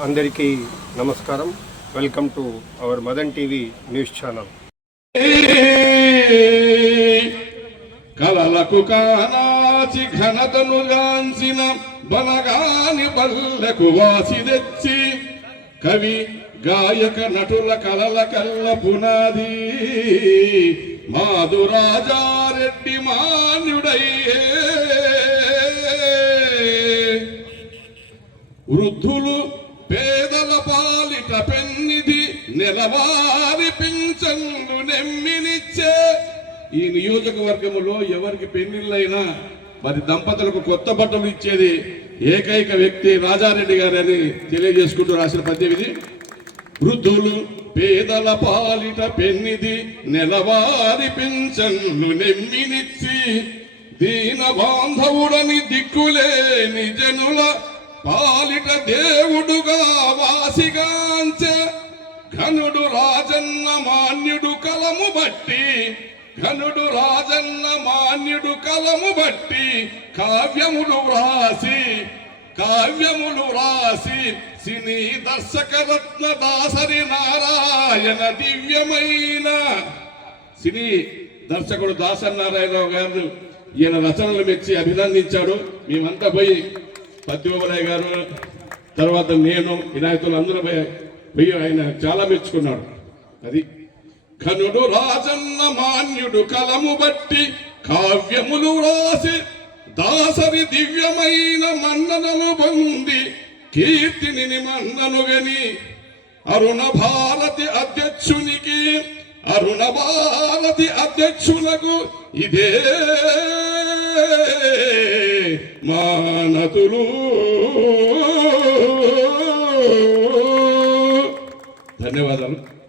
అందరికీ నమస్కారం. Welcome to our Madan TV news channel కలలకు కానాచి ఘనతను గాంచిన బలగాని బల్లకు వాసి తెచ్చి కవి గాయక నటుల కలల కల్ల పునాది మాధురాజారెడ్డి మాన్యుడయ్యే వృద్ధులు పెన్నిధి నెలవారి పింఛన్లు నెమ్మినిచ్చే. ఈ నియోజకవర్గములో ఎవరికి పెన్నిళ్ళైనా మరి దంపతులకు కొత్త బట్టలు ఇచ్చేది ఏకైక వ్యక్తి రాజారెడ్డి గారని తెలియజేసుకుంటూ రాసిన పద్యం ఇది. వృద్ధులు పేదల పాలిట పెన్నిది నెలవారి పింఛన్లు నెమ్మినిచ్చి దీన బాంధవుడని దిక్కులేని జనుల పాలిట దేవుడు కాశిగాంచే ఘనుడు రాజన్న మాన్యుడు కలము బట్టి ఘనుడు రాజన్న మాన్యుడు కలము బట్టి కావ్యములు వ్రాసి కావ్యములు వ్రాసి సినీ దర్శకరత్న దాసరి నారాయణ దివ్యమైన. సినీ దర్శకుడు దాసనారాయణరావు గారు ఈయన రచనలు మెచ్చి అభినందించాడు. మేమంతా పోయి పద్మోబరాయ్ గారు తర్వాత నేను వినాయకులు అందరూ పోయి ఆయన చాలా మెచ్చుకున్నాడు. అది కనుడు రాజన్న మాన్యుడు కలము బట్టి కావ్యములు రాసి దాసరి దివ్యమైన మన్ననలు పొంది కీర్తిని మన్నను గని అరుణ భారతి అధ్యక్షునికి అరుణ భారతి అధ్యక్షులకు ఇదే మానతులు. ధన్యవాదాలు.